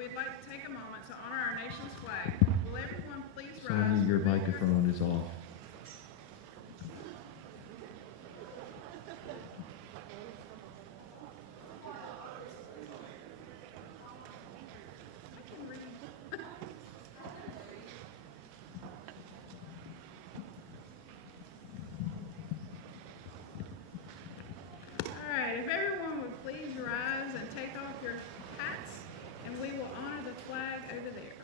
we'd like to take a moment to honor our nation's flag. Will everyone please rise? Sonia, your microphone is off. All right, if everyone would please rise and take off your hats, and we will honor the flag over there.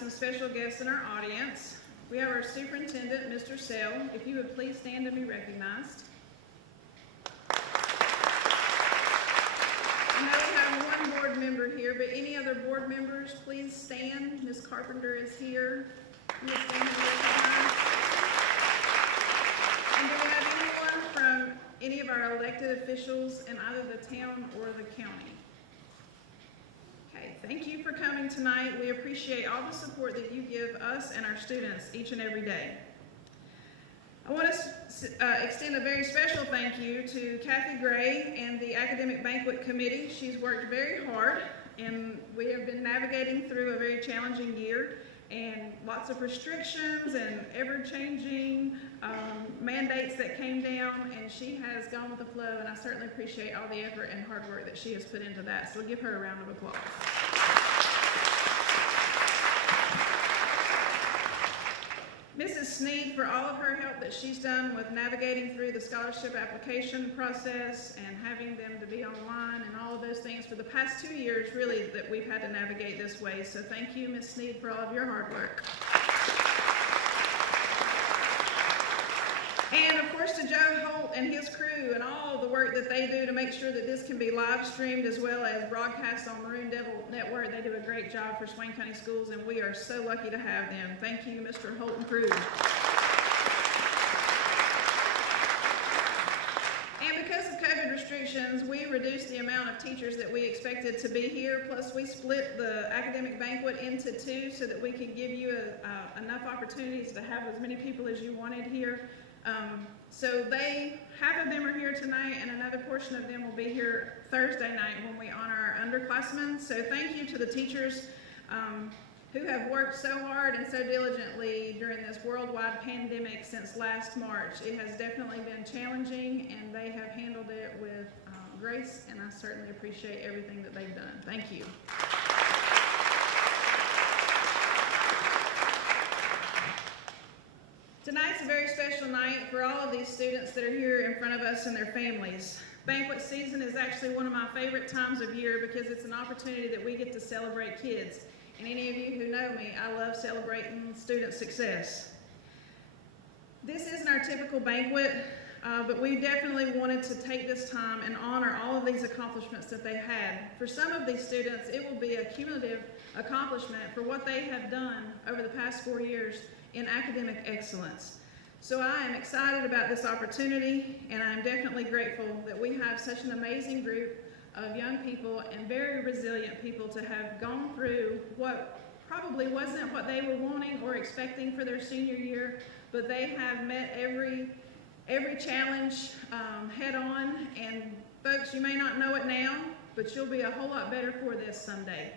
Some special guests in our audience. We have our superintendent, Mr. Sell. If you would please stand to be recognized. I know we have one board member here, but any other board members, please stand. Ms. Carpenter is here. Ms. Stand to be recognized. And do we have anyone from any of our elected officials in either the town or the county? Thank you for coming tonight. We appreciate all the support that you give us and our students each and every day. I want to extend a very special thank you to Kathy Gray and the Academic Banquet Committee. She's worked very hard, and we have been navigating through a very challenging year and lots of restrictions and ever-changing mandates that came down, and she has gone with the flow, and I certainly appreciate all the effort and hard work that she has put into that. So we'll give her a round of applause. Mrs. Sneed for all of her help that she's done with navigating through the scholarship application process and having them to be online and all of those things for the past 2 years, really, that we've had to navigate this way. So thank you, Ms. Sneed, for all of your hard work. And of course to Joe Holt and his crew and all the work that they do to make sure that this can be live streamed as well as broadcast on Maroon Devil Network. They do a great job for Swain County Schools, and we are so lucky to have them. Thank you, Mr. Holt and crew. And because of COVID restrictions, we reduced the amount of teachers that we expected to be here, plus we split the academic banquet into two so that we could give you enough opportunities to have as many people as you wanted here. So half of them are here tonight, and another portion of them will be here Thursday night when we honor our underclassmen. So thank you to the teachers who have worked so hard and so diligently during this worldwide pandemic since last March. It has definitely been challenging, and they have handled it with grace, and I certainly appreciate everything that they've done. Thank you. Tonight's a very special night for all of these students that are here in front of us and their families. Banquet season is actually one of my favorite times of year because it's an opportunity that we get to celebrate kids. And any of you who know me, I love celebrating student success. This isn't our typical banquet, but we definitely wanted to take this time and honor all of these accomplishments that they had. For some of these students, it will be a cumulative accomplishment for what they have done over the past 4 years in academic excellence. So I am excited about this opportunity, and I'm definitely grateful that we have such an amazing group of young people and very resilient people to have gone through what probably wasn't what they were wanting or expecting for their senior year, but they have met every challenge head on. And folks, you may not know it now, but you'll be a whole lot better for this someday.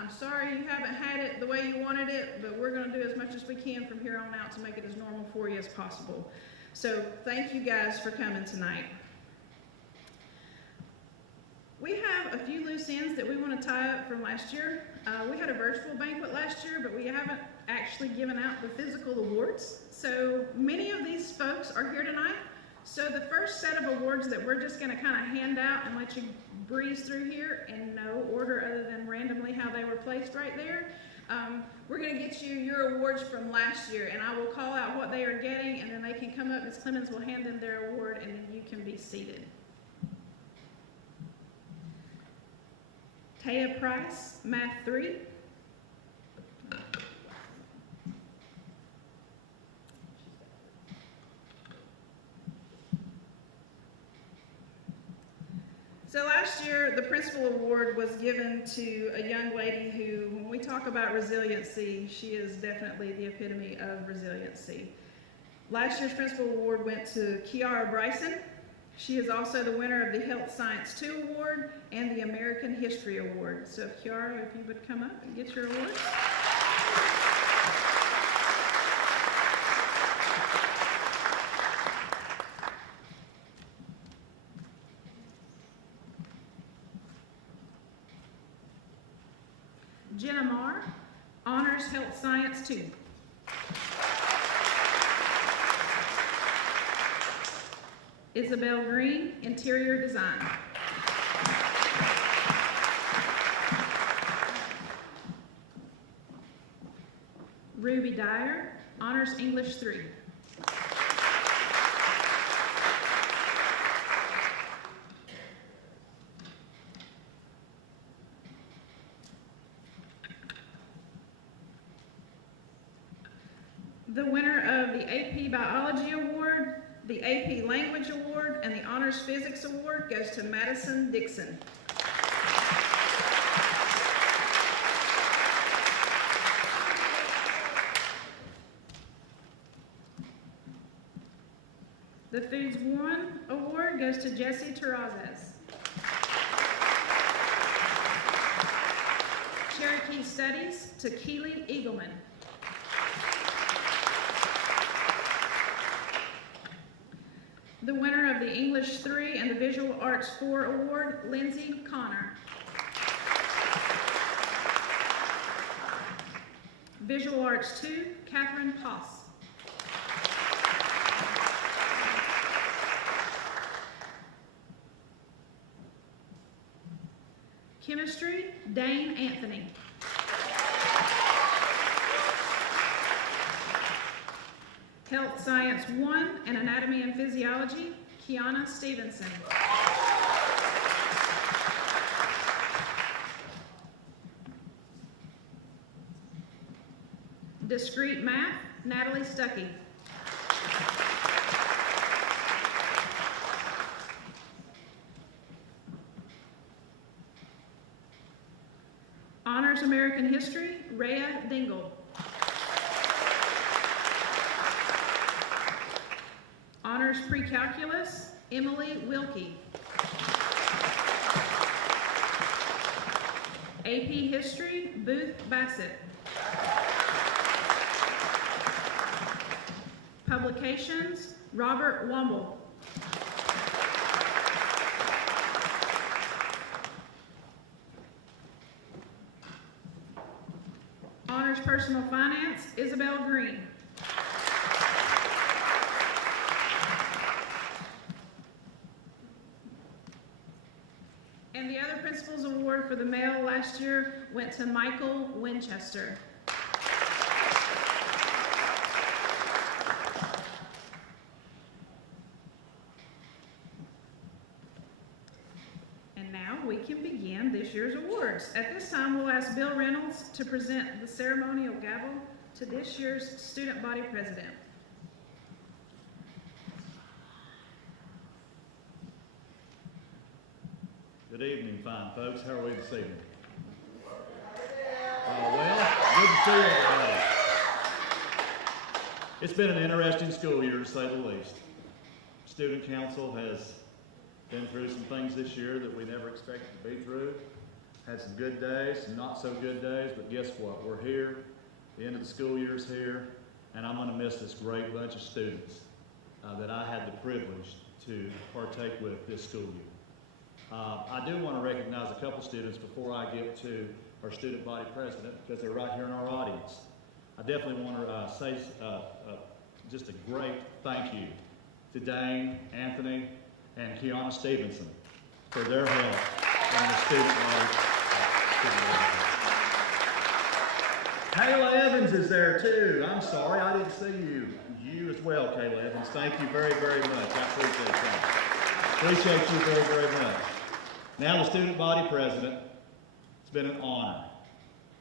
I'm sorry you haven't had it the way you wanted it, but we're going to do as much as we can from here on out to make it as normal for you as possible. So thank you guys for coming tonight. We have a few loose ends that we want to tie up from last year. We had a virtual banquet last year, but we haven't actually given out the physical awards. So many of these folks are here tonight. So the first set of awards that we're just going to kind of hand out and let you breeze through here in no order other than randomly how they were placed right there. We're going to get you your awards from last year, and I will call out what they are getting, and then they can come up. Ms. Clemens will hand them their award, and then you can be seated. Taya Price, Math 3. So last year, the principal award was given to a young lady who, when we talk about resiliency, she is definitely the epitome of resiliency. Last year's principal award went to Kiara Bryson. She is also the winner of the Health Science 2 Award and the American History Award. So Kiara, if you would come up and get your awards. Jenna Marr, Honors Health Science 2. Isabel Green, Interior Design. Ruby Dyer, Honors English 3. The winner of the AP Biology Award, the AP Language Award, and the Honors Physics Award goes to Madison Dixon. The Foods One Award goes to Jesse Terrazas. Cherokee Studies to Keely Eagleman. The winner of the English 3 and the Visual Arts 4 Award, Lindsay Connor. Visual Arts 2, Catherine Poss. Chemistry, Dane Anthony. Health Science 1 and Anatomy and Physiology, Kiana Stevenson. Discrete Math, Natalie Stuckey. Honors American History, Rhea Dingle. Honors Pre-Calculus, Emily Wilkie. AP History, Booth Bassett. Publications, Robert Womble. Honors Personal Finance, Isabel Green. And the other Principal's Award for the male last year went to Michael Winchester. And now we can begin this year's awards. At this time, we'll ask Bill Reynolds to present the ceremonial gavel to this year's Student Body President. Good evening, fine folks. How are we this evening? Well, good to see everybody. It's been an interesting school year, to say the least. Student council has been through some things this year that we never expected to be through. Had some good days, some not so good days, but guess what? We're here. The end of the school year is here, and I'm going to miss this great bunch of students that I had the privilege to partake with this school year. I do want to recognize a couple students before I get to our student body president, because they're right here in our audience. I definitely want to say just a great thank you to Dane, Anthony, and Kiana Stevenson for their help in the student body. Kayla Evans is there too. I'm sorry, I didn't see you. You as well, Kayla Evans. Thank you very, very much. I appreciate that. Appreciate you very, very much. Now the student body president. It's been an honor.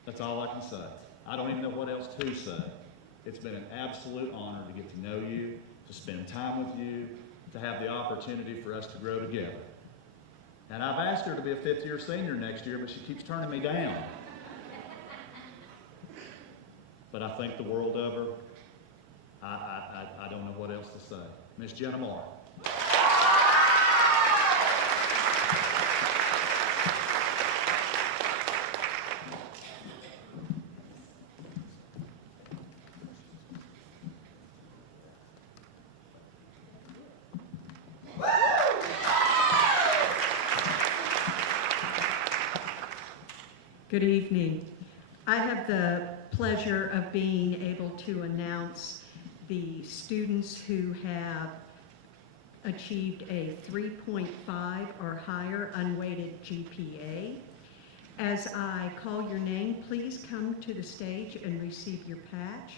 That's all I can say. I don't even know what else to say. It's been an absolute honor to get to know you, to spend time with you, to have the opportunity for us to grow together. And I've asked her to be a fifth-year senior next year, but she keeps turning me down. But I think the world of her. I don't know what else to say. Miss Jenna Moore. Good evening. I have the pleasure of being able to announce the students who have achieved a 3.5 or higher unweighted GPA. As I call your name, please come to the stage and receive your patch.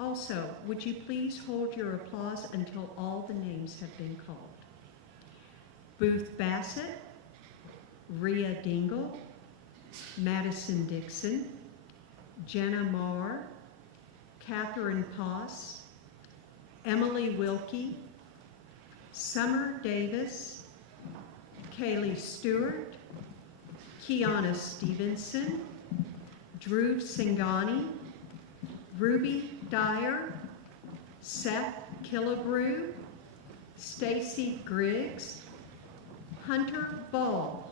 Also, would you please hold your applause until all the names have been called? Booth Bassett, Rhea Dingle, Madison Dixon, Jenna Marr, Catherine Poss, Emily Wilkie, Summer Davis, Kaylee Stewart, Kiana Stevenson, Drew Singani, Ruby Dyer, Seth Killebrew, Stacy Griggs, Hunter Ball,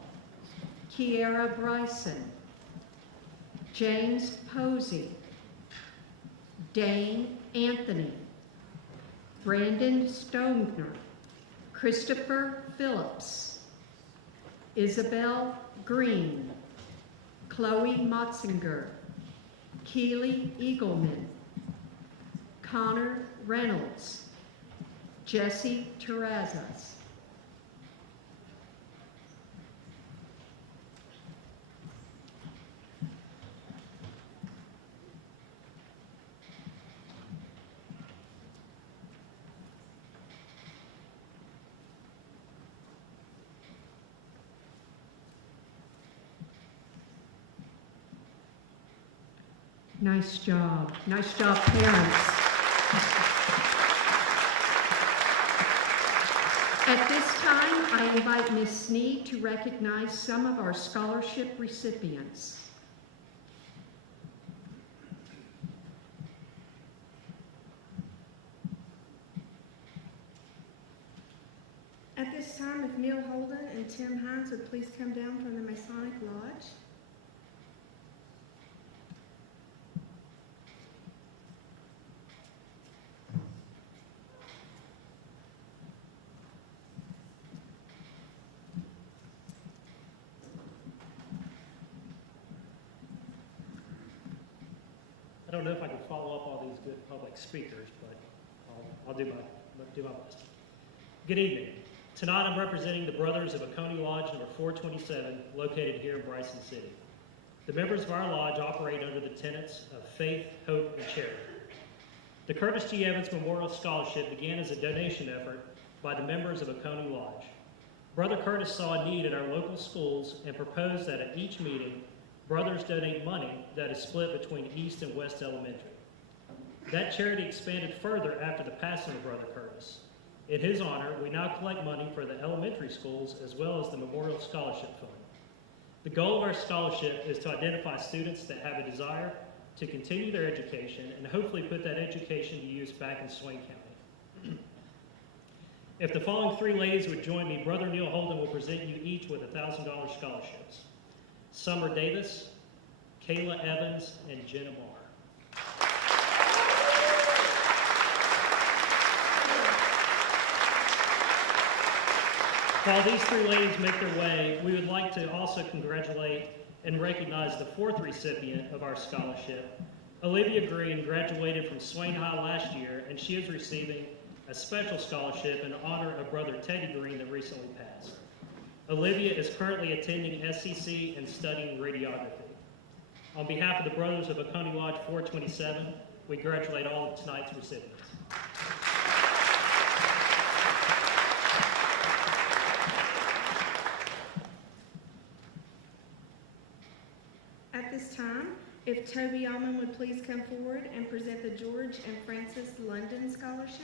Kiara Bryson, James Posey, Dane Anthony, Brandon Stoner, Christopher Phillips, Isabel Green, Chloe Motzinger, Keely Eagleman, Connor Reynolds, Jesse Terrazas. Nice job. Nice job, parents. At this time, I invite Ms. Sneed to recognize some of our scholarship recipients. At this time, if Neil Holden and Tim Hines would please come down from the Masonic Lodge. I don't know if I can follow up all these good public speakers, but I'll do my best. Good evening. Tonight I'm representing the Brothers of Oconee Lodge number 427, located here in Bryson City. The members of our lodge operate under the tenets of faith, hope, and charity. The Curtis G. Evans Memorial Scholarship began as a donation effort by the members of Oconee Lodge. Brother Curtis saw a need at our local schools and proposed that at each meeting, brothers donate money that is split between East and West Elementary. That charity expanded further after the passing of Brother Curtis. In his honor, we now collect money for the elementary schools as well as the Memorial Scholarship Fund. The goal of our scholarship is to identify students that have a desire to continue their education and hopefully put that education to use back in Swain County. If the following three ladies would join me, Brother Neil Holden will present you each with $1,000 scholarships. Summer Davis, Kayla Evans, and Jenna Marr. While these three ladies make their way, we would like to also congratulate and recognize the fourth recipient of our scholarship. Olivia Green graduated from Swain High last year, and she is receiving a special scholarship in honor of Brother Teddy Green that recently passed. Olivia is currently attending SCC and studying radiography. On behalf of the Brothers of Oconee Lodge 427, we congratulate all of tonight's recipients. At this time, if Toby Allman would please come forward and present the George and Frances London Scholarship.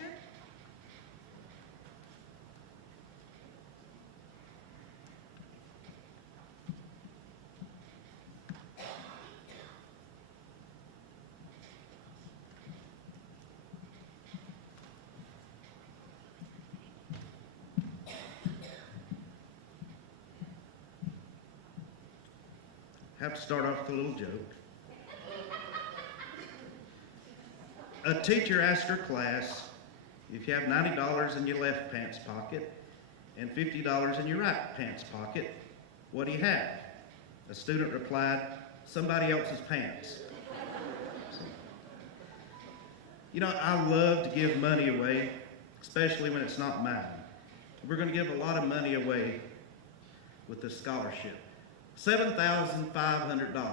Have to start off with a little joke. A teacher asked her class, if you have $90 in your left pants pocket and $50 in your right pants pocket, what do you have? A student replied, somebody else's pants. You know, I love to give money away, especially when it's not mine. We're going to give a lot of money away with this scholarship. $7,500.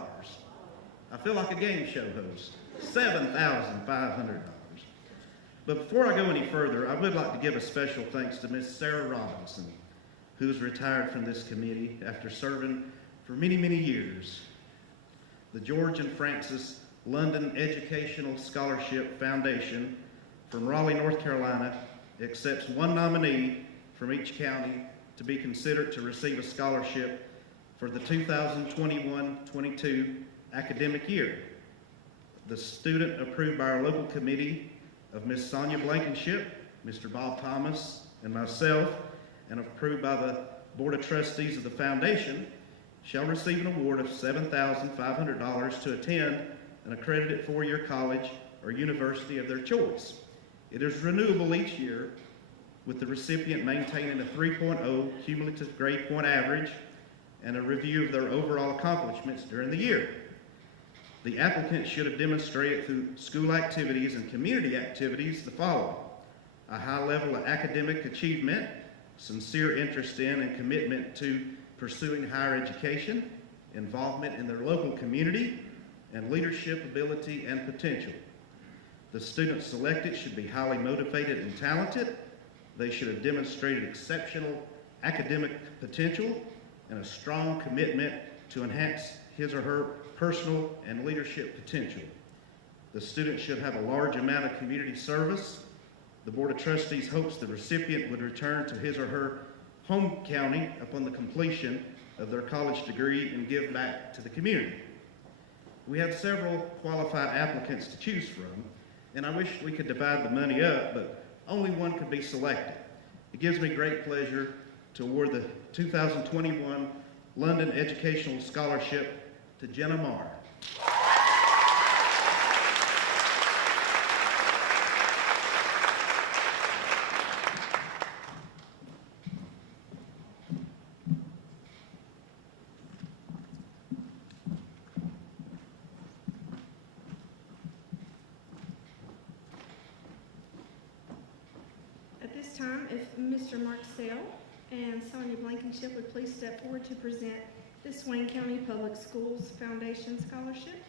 I feel like a game show host. $7,500. But before I go any further, I would like to give a special thanks to Miss Sarah Robinson, who's retired from this committee after serving for many, many years. The George and Frances London Educational Scholarship Foundation from Raleigh, North Carolina, accepts one nominee from each county to be considered to receive a scholarship for the 2021-22 academic year. The student approved by our local committee of Miss Sonia Blankenship, Mr. Bob Thomas, and myself, and approved by the Board of Trustees of the Foundation, shall receive an award of $7,500 to attend an accredited four-year college or university of their choice. It is renewable each year, with the recipient maintaining a 3.0 cumulative grade point average and a review of their overall accomplishments during the year. The applicant should have demonstrated through school activities and community activities the following: a high level of academic achievement, sincere interest in and commitment to pursuing higher education, involvement in their local community, and leadership ability and potential. The students selected should be highly motivated and talented. They should have demonstrated exceptional academic potential and a strong commitment to enhance his or her personal and leadership potential. The student should have a large amount of community service. The Board of Trustees hopes the recipient would return to his or her home county upon the completion of their college degree and give back to the community. We have several qualified applicants to choose from, and I wish we could divide the money up, but only one could be selected. It gives me great pleasure to award the 2021 London Educational Scholarship to Jenna Marr. At this time, if Mr. Mark Sale and Sonia Blankenship would please step forward to present the Swain County Public Schools Foundation Scholarship.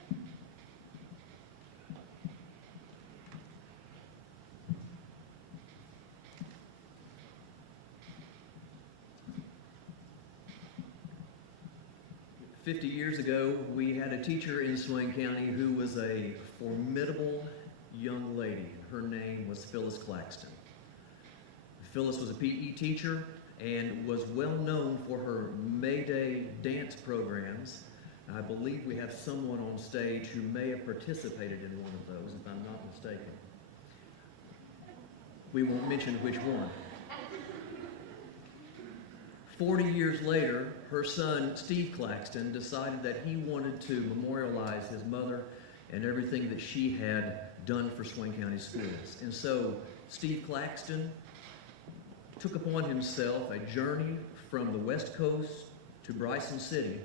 "50 years ago, we had a teacher in Swain County who was a formidable young lady. Her name was Phyllis Claxton. Phyllis was a PE teacher, and was well known for her May Day dance programs. I believe we have someone on stage who may have participated in one of those, if I'm not mistaken. We won't mention which one. 40 years later, her son, Steve Claxton, decided that he wanted to memorialize his mother and everything that she had done for Swain County Schools. And so Steve Claxton took upon himself a journey from the West Coast to Bryson City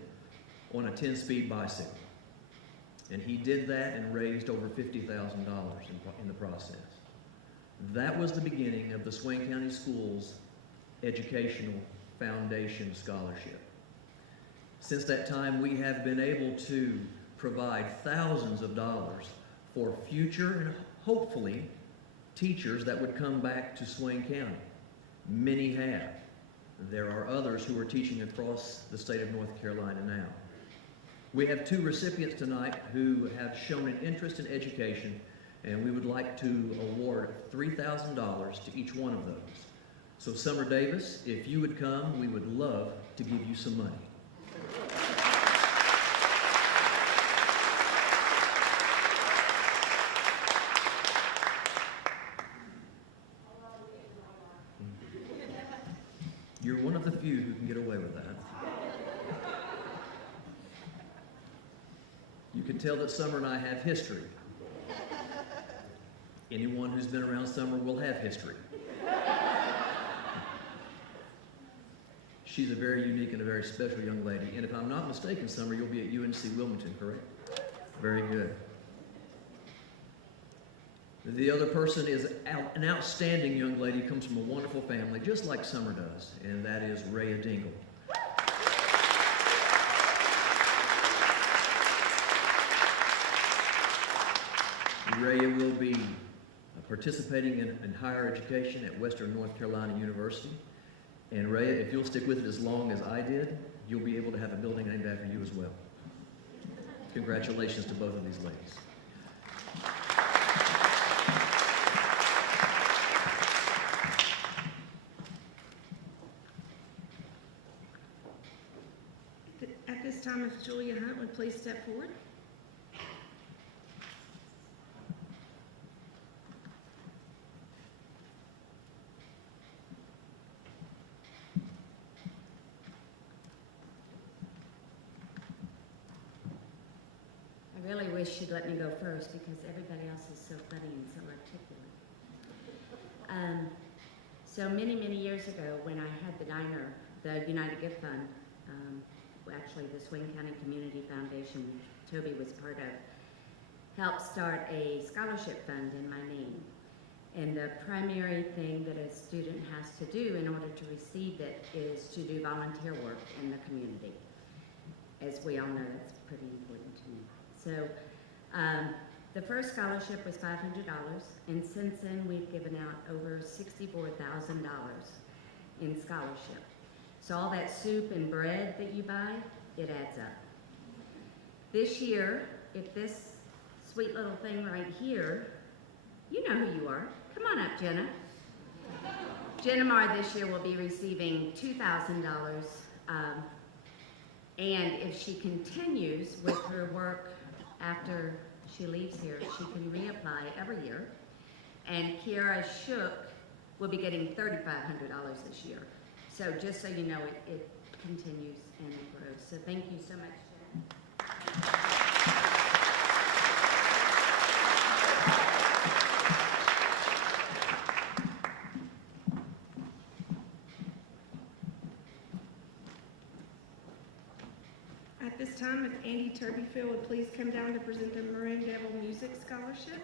on a 10-speed bicycle. And he did that and raised over $50,000 in the process. That was the beginning of the Swain County Schools Educational Foundation Scholarship. Since that time, we have been able to provide thousands of dollars for future and hopefully teachers that would come back to Swain County. Many have. There are others who are teaching across the state of North Carolina now. We have 2 recipients tonight who have shown an interest in education, and we would like to award $3,000 to each one of those. So Summer Davis, if you would come, we would love to give you some money. You're one of the few who can get away with that. You can tell that Summer and I have history. Anyone who's been around Summer will have history. She's a very unique and a very special young lady. And if I'm not mistaken, Summer, you'll be at UNC Wilmington, correct? Very good. The other person is an outstanding young lady, comes from a wonderful family, just like Summer does, and that is Rhea Dingle. Rhea will be participating in higher education at Western North Carolina University. And Rhea, if you'll stick with it as long as I did, you'll be able to have a building named after you as well. Congratulations to both of these ladies. At this time, if Julia Hunt would please step forward. I really wish she'd let me go first because everybody else is so funny and so articulate. So many, many years ago when I had the diner, the United Gift Fund, actually the Swain County Community Foundation, which Toby was part of, helped start a scholarship fund in my name. And the primary thing that a student has to do in order to receive it is to do volunteer work in the community. As we all know, that's pretty important to me. So the first scholarship was $500, and since then we've given out over $64,000 in scholarship. So all that soup and bread that you buy, it adds up. This year, if this sweet little thing right here, you know who you are. Come on up, Jenna. Jenna Marr this year will be receiving $2,000. And if she continues with her work after she leaves here, she can reapply every year. And Kiara Shook will be getting $3,500 this year. So just so you know, it continues and it grows. So thank you so much, Jen. At this time, if Andy Turbyfield would please come down to present the Maroon Devil Music Scholarship.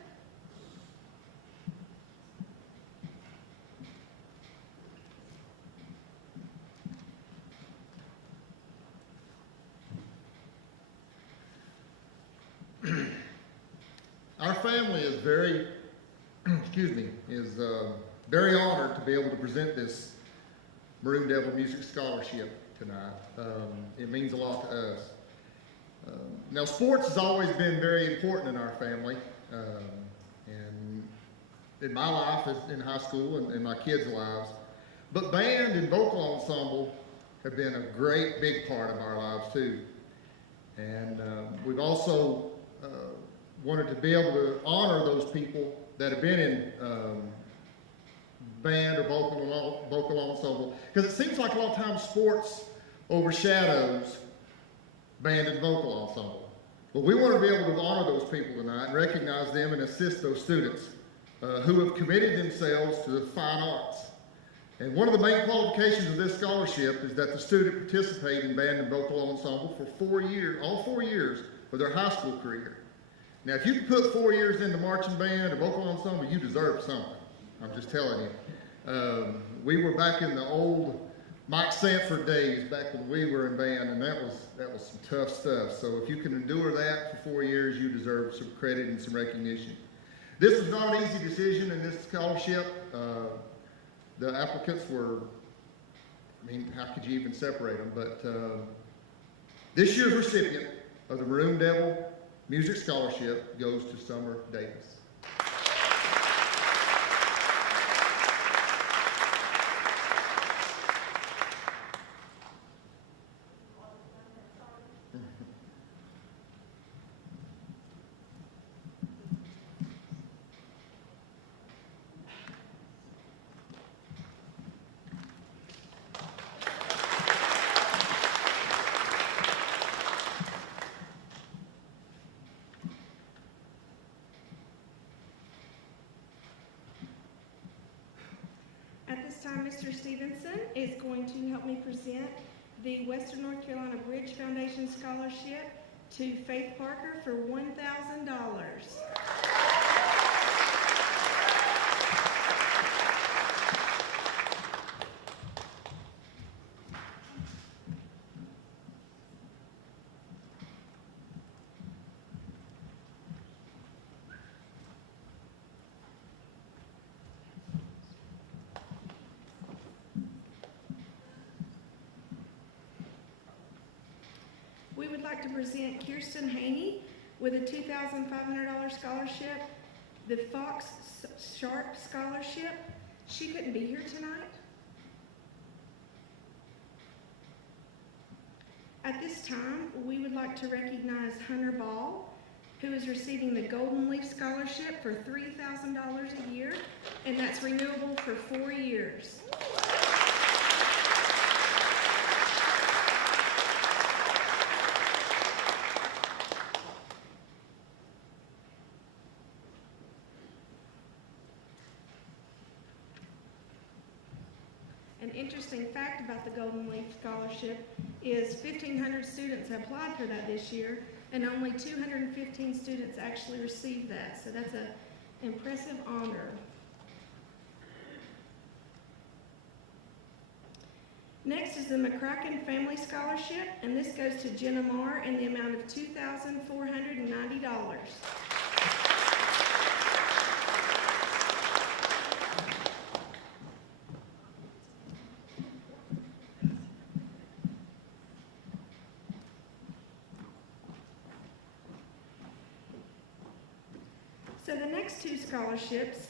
Our family is very, very honored to be able to present this Maroon Devil Music Scholarship tonight. It means a lot to us. Now, sports has always been very important in our family, and in my life, in high school, and in my kids' lives. But band and vocal ensemble have been a great big part of our lives too. And we've also wanted to be able to honor those people that have been in band or vocal ensemble, because it seems like a lot of times sports overshadows band and vocal ensemble. But we want to be able to honor those people tonight and recognize them and assist those students who have committed themselves to the fine arts. And one of the main qualifications of this scholarship is that the student participate in band and vocal ensemble for 4 years, all 4 years of their high school career. Now, if you can put 4 years into marching band or vocal ensemble, you deserve something. I'm just telling you. We were back in the old Mike Sanford days, back when we were in band, and that was some tough stuff. So if you can endure that for 4 years, you deserve some credit and some recognition. This was not an easy decision in this scholarship. The applicants were, I mean, how could you even separate them? But this year's recipient of the Maroon Devil Music Scholarship goes to Summer Davis. At this time, Mr. Stevenson is going to help me present the Western North Carolina Bridge Foundation Scholarship to Faith Parker for $1,000. We would like to present Kirsten Haney with a $2,500 scholarship, the Fox Sharp Scholarship. She couldn't be here tonight. At this time, we would like to recognize Hunter Ball, who is receiving the Golden Leaf Scholarship for $3,000 a year, and that's renewable for 4 years. An interesting fact about the Golden Leaf Scholarship is 1,500 students have applied for that this year, and only 215 students actually received that. So that's an impressive honor. Next is the McCracken Family Scholarship, and this goes to Jenna Marr in the amount of $2,490. So the next two scholarships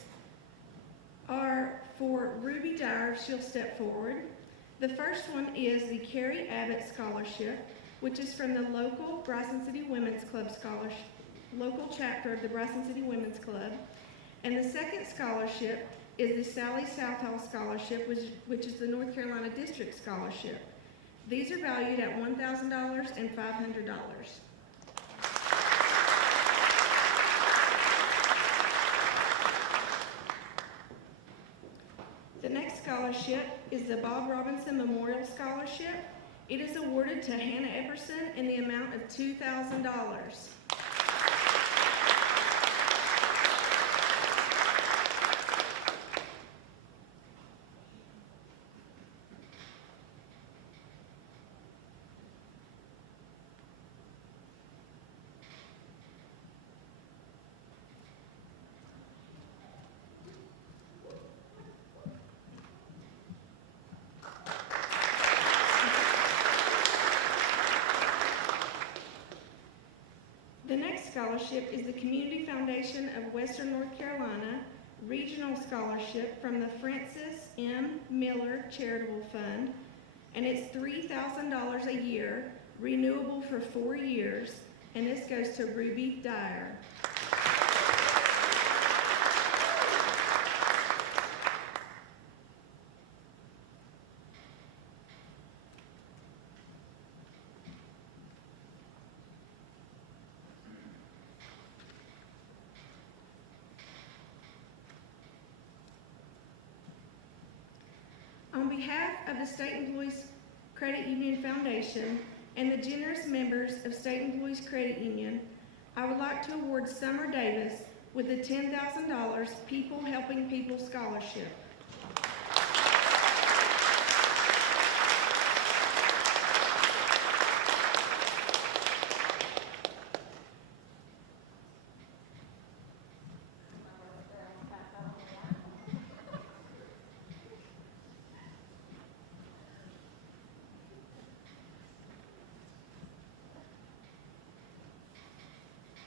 are for Ruby Dyer, if she'll step forward. The first one is the Carrie Abbott Scholarship, which is from the local Bryson City Women's Club scholarship, local chapter of the Bryson City Women's Club. And the second scholarship is the Sally Southall Scholarship, which is the North Carolina District Scholarship. These are valued at $1,000 and $500. The next scholarship is the Bob Robinson Memorial Scholarship. It is awarded to Hannah Epperson in the amount of $2,000. The next scholarship is the Community Foundation of Western North Carolina Regional Scholarship from the Francis M. Miller Charitable Fund, and it's $3,000 a year, renewable for 4 years, and this goes to Ruby Dyer. On behalf of the State Employees Credit Union Foundation and the generous members of State Employees Credit Union, I would like to award Summer Davis with the $10,000 People Helping People Scholarship.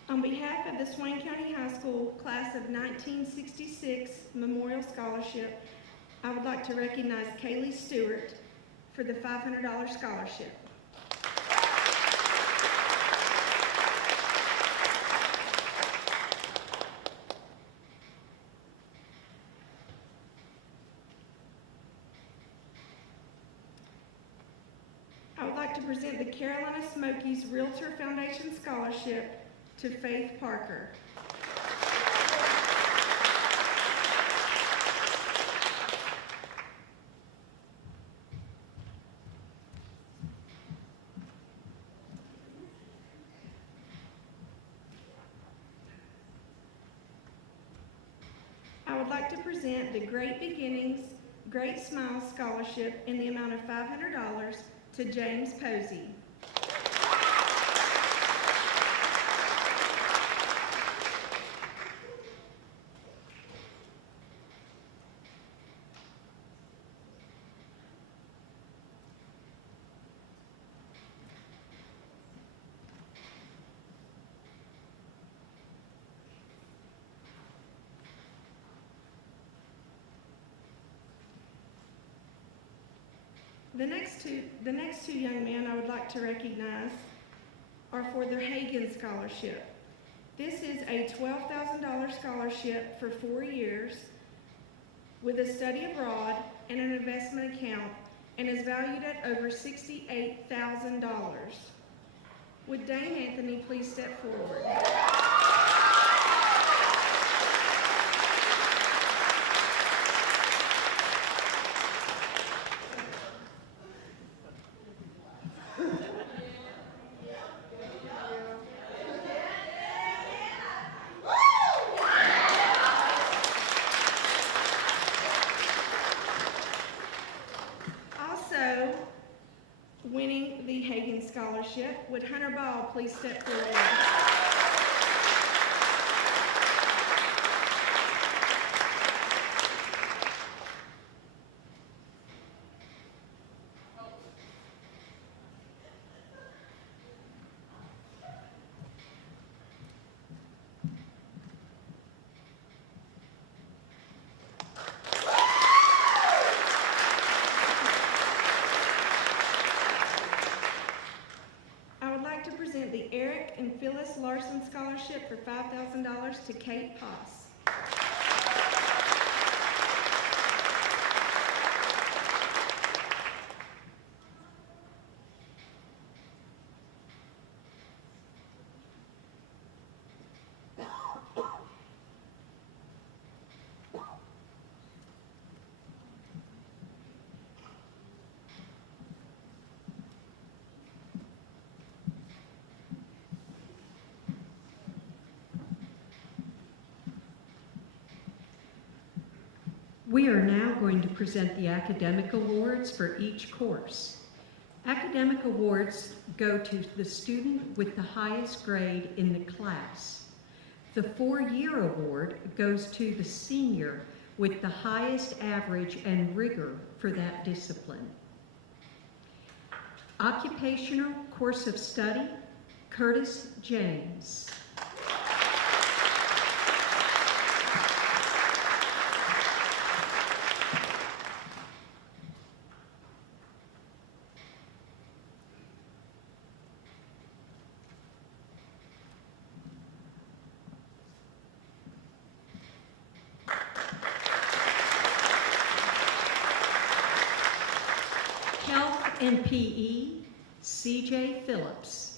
On behalf of the Swain County High School Class of 1966 Memorial Scholarship, I would like to recognize Kaylee Stewart for the $500 scholarship. I would like to present the Carolina Smokies Realtor Foundation Scholarship to Faith Parker. I would like to present the Great Beginnings, Great Smiles Scholarship in the amount of $500 to James Posey. The next two young men I would like to recognize are for the Hagen Scholarship. This is a $12,000 scholarship for 4 years with a study abroad and an investment account, and is valued at over $68,000. Would Dane Anthony please step forward? Winning the Hagen Scholarship, would Hunter Ball please step forward? The Eric and Phyllis Larson Scholarship for $5,000 to Kate Haas. We are now going to present the academic awards for each course. Academic awards go to the student with the highest grade in the class. The 4-year award goes to the senior with the highest average and rigor for that discipline. Occupational course of study, Curtis James. Health and PE, CJ Phillips.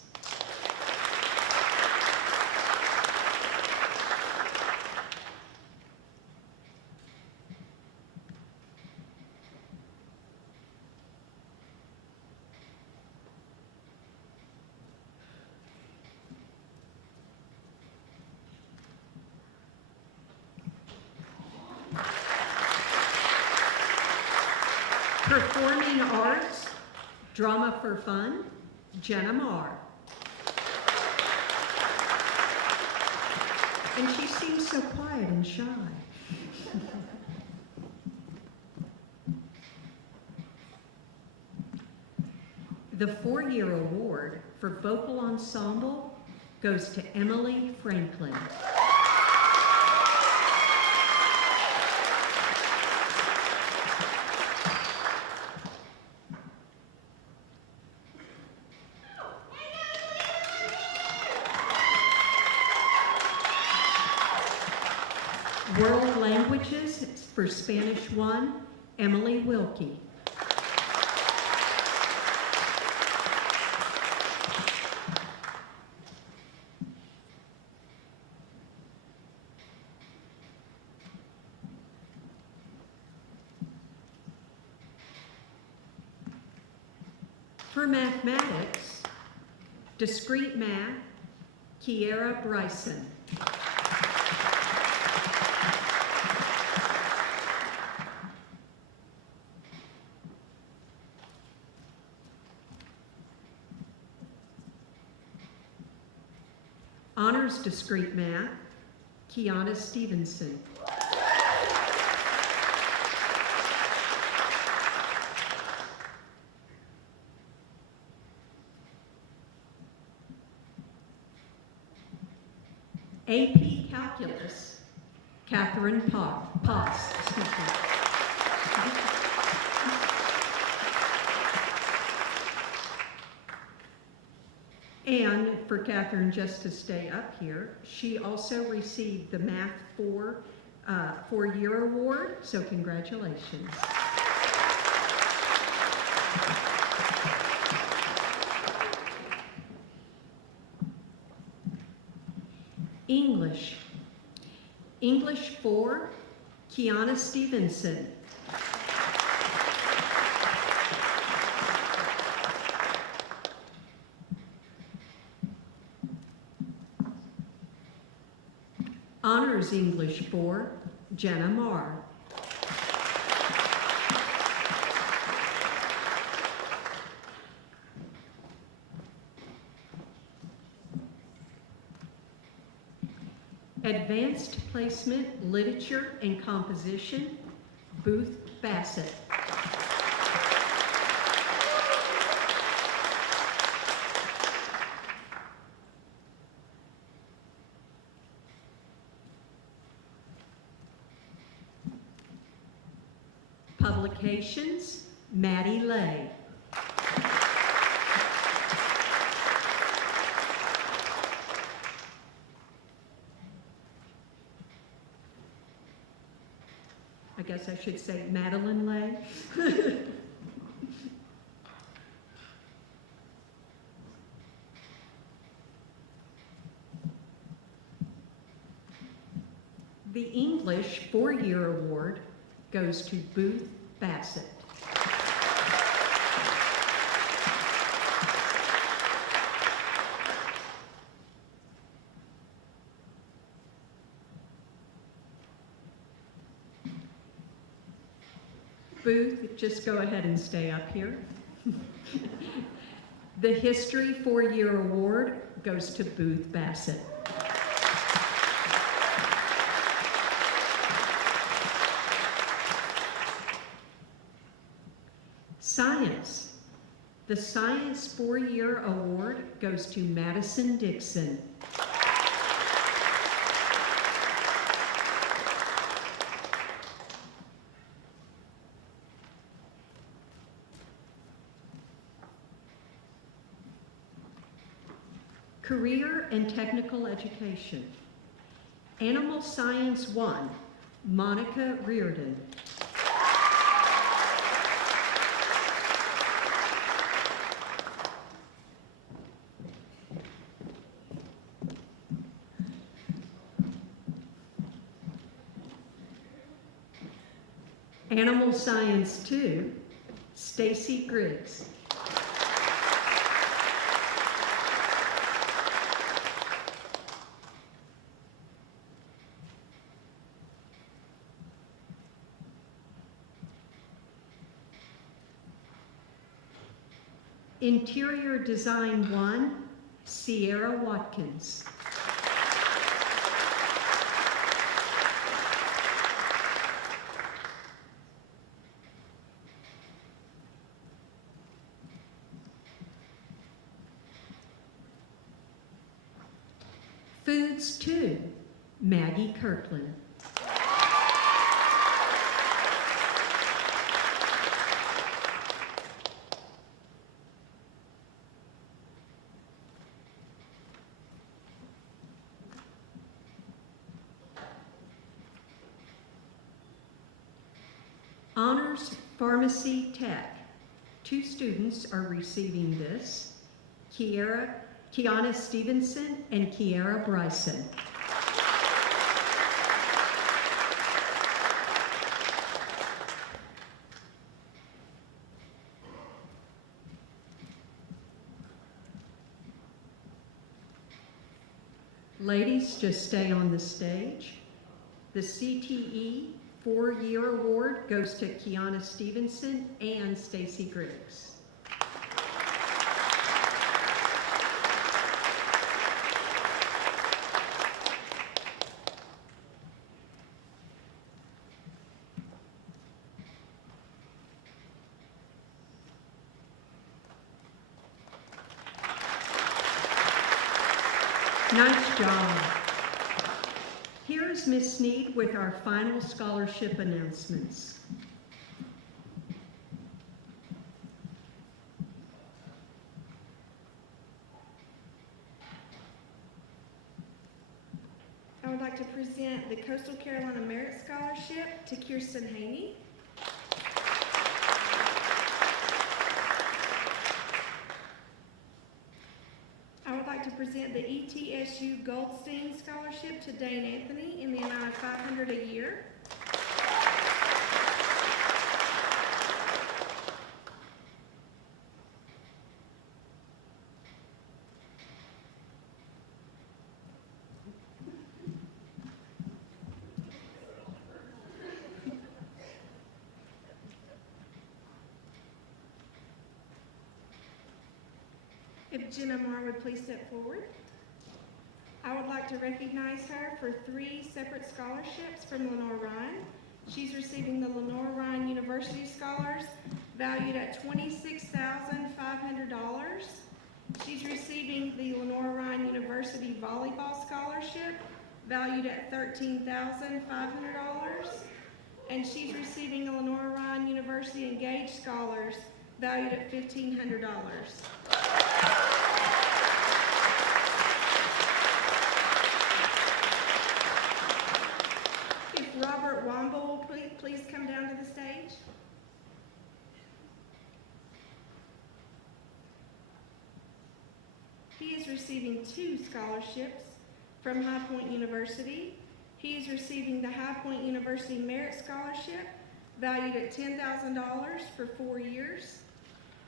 Performing Arts, Drama for Fun, Jenna Marr. And she seems so quiet and shy. The four-year award for vocal ensemble goes to Emily Franklin. World Languages for Spanish 1, Emily Wilkie. For mathematics, discrete math, Kiera Bryson. Honors discrete math, Kiana Stevenson. AP Calculus, Catherine Poss. And for Catherine, just to stay up here, she also received the Math 4 4-year award, so congratulations. English 4, Kiana Stevenson. Honors English 4, Jenna Marr. Advanced Placement, Literature and Composition, Booth Bassett. Publications, Maddie Lay. I guess I should say Madeline Lay. The English 4-year award goes to Booth Bassett. Booth, just go ahead and stay up here. The History 4-year award goes to Booth Bassett. Science. The Science 4-year award goes to Madison Dixon. Career and Technical Education. Animal Science 1, Monica Reardon. Animal Science 2, Stacy Griggs. Interior Design 1, Sierra Watkins. Foods 2, Maggie Kirkland. Honors Pharmacy Tech. 2 students are receiving this, Kiana Stevenson and Kiara Bryson. Ladies, just stay on the stage. The CTE 4-year award goes to Kiana Stevenson and Stacy Griggs. Nice job. Here is Ms. Sneed with our final scholarship announcements. I would like to present the Coastal Carolina Merit Scholarship to Kirsten Haney. I would like to present the ETSU Goldstein Scholarship to Dane Anthony in the amount of $500 a year. If Jenna Marr would please step forward. I would like to recognize her for 3 separate scholarships from Lenore Ryan. She's receiving the Lenore Ryan University Scholars valued at $26,500. She's receiving the Lenore Ryan University Volleyball Scholarship valued at $13,500. And she's receiving the Lenore Ryan University Engaged Scholars valued at $1,500. Robert Womble will please come down to the stage. He is receiving 2 scholarships from High Point University. He is receiving the High Point University Merit Scholarship valued at $10,000 for 4 years.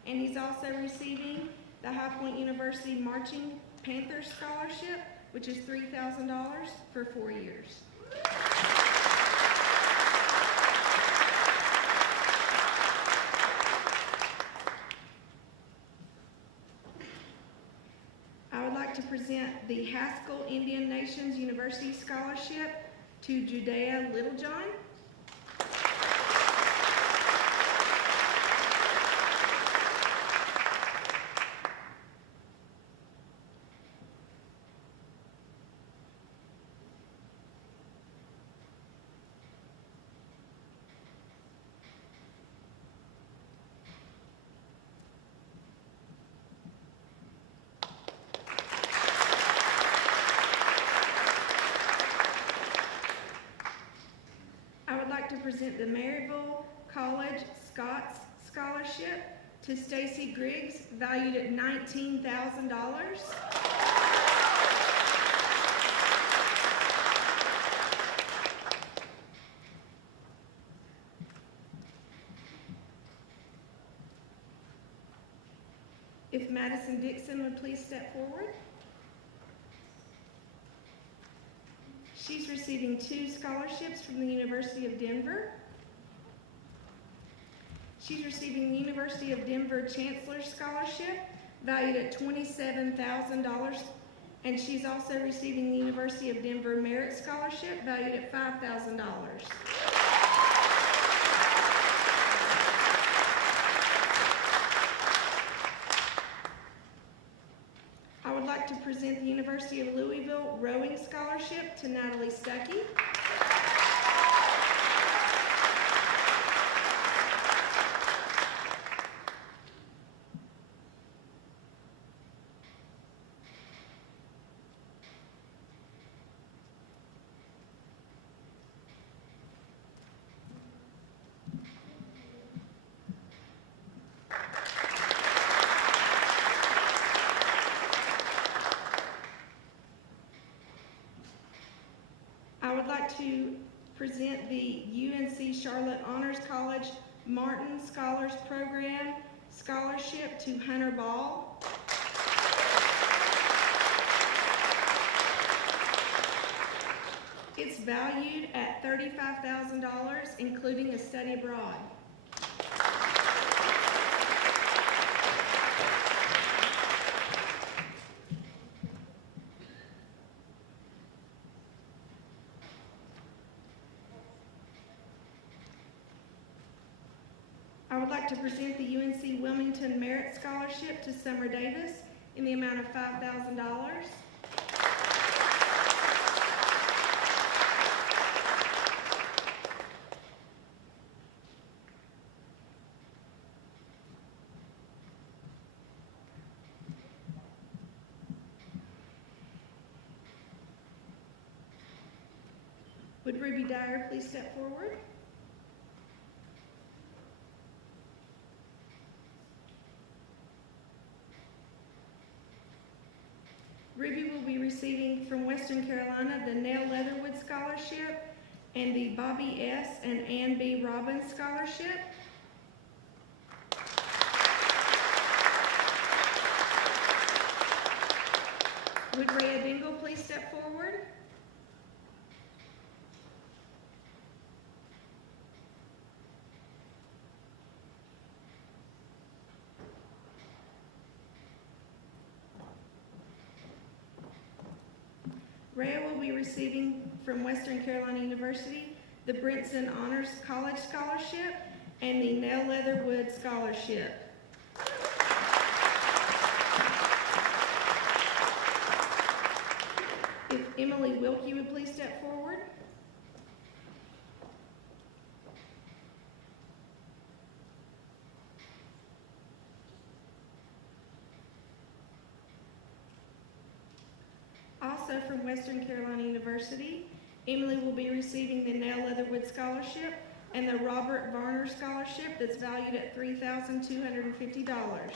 And he's also receiving the High Point University Marching Panthers Scholarship, which is $3,000 for 4 years. To present the Haskell Indian Nations University Scholarship to Judea Littlejohn. To present the Maryville College Scots Scholarship to Stacy Griggs, valued at $19,000. If Madison Dixon would please step forward. She's receiving 2 scholarships from the University of Denver. She's receiving the University of Denver Chancellor Scholarship, valued at $27,000, and she's also receiving the University of Denver Merit Scholarship, valued at $5,000. I would like to present the University of Louisville Rowing Scholarship to Natalie Stuckey. I would like to present the UNC Charlotte Honors College Martin Scholars Program Scholarship to Hunter Ball. It's valued at $35,000, including a study abroad. I would like to present the UNC Wilmington Merit Scholarship to Summer Davis in the amount of $5,000. Would Ruby Dyer please step forward? Ruby will be receiving from Western Carolina the Nell Leatherwood Scholarship and the Bobby S. and Ann B. Robbins Scholarship. Would Rhea Dingle please step forward? Rhea will be receiving from Western Carolina University the Brinson Honors College Scholarship and the Nell Leatherwood Scholarship. If Emily Wilkie would please step forward. Also from Western Carolina University, Emily will be receiving the Nell Leatherwood Scholarship and the Robert Varner Scholarship that's valued at $3,250.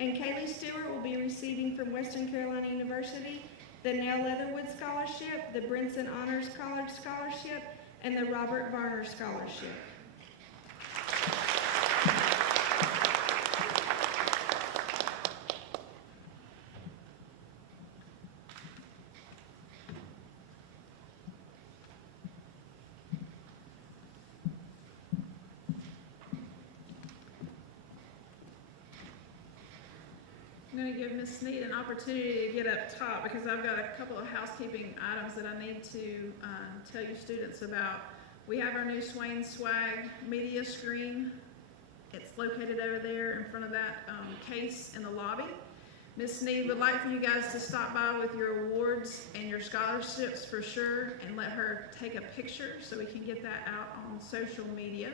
And Kaylee Stewart will be receiving from Western Carolina University the Nell Leatherwood Scholarship, the Brinson Honors College Scholarship, and the Robert Varner Scholarship. I'm going to give Ms. Sneed an opportunity to get up top because I've got a couple of housekeeping items that I need to tell you students about. We have our new Swain Swag media screen. It's located over there in front of that case in the lobby. Ms. Sneed would like for you guys to stop by with your awards and your scholarships for sure and let her take a picture so we can get that out on social media.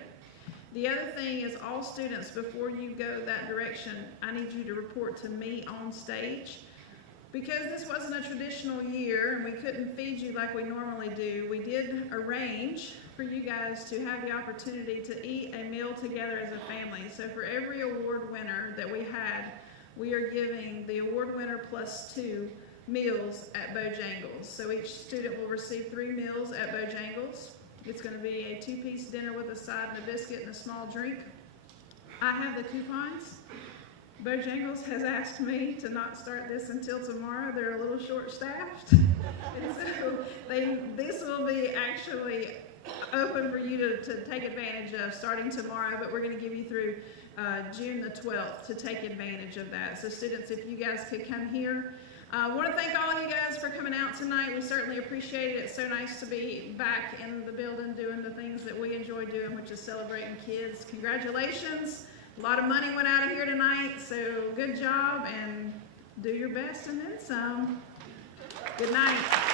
The other thing is all students, before you go that direction, I need you to report to me on stage. Because this wasn't a traditional year and we couldn't feed you like we normally do, we did arrange for you guys to have the opportunity to eat a meal together as a family. So for every award winner that we had, we are giving the award winner plus 2 meals at Bojangles. So each student will receive 3 meals at Bojangles. It's gonna be a 2-piece dinner with a side and a biscuit and a small drink. I have the coupons. Bojangles has asked me to not start this until tomorrow. They're a little short-staffed. And so this will be actually open for you to take advantage of starting tomorrow, but we're gonna give you through June the 12th to take advantage of that. So students, if you guys could come here. I want to thank all of you guys for coming out tonight. We certainly appreciate it. It's so nice to be back in the building doing the things that we enjoy doing, which is celebrating kids. Congratulations. A lot of money went out of here tonight, so good job and do your best and then some. Good night.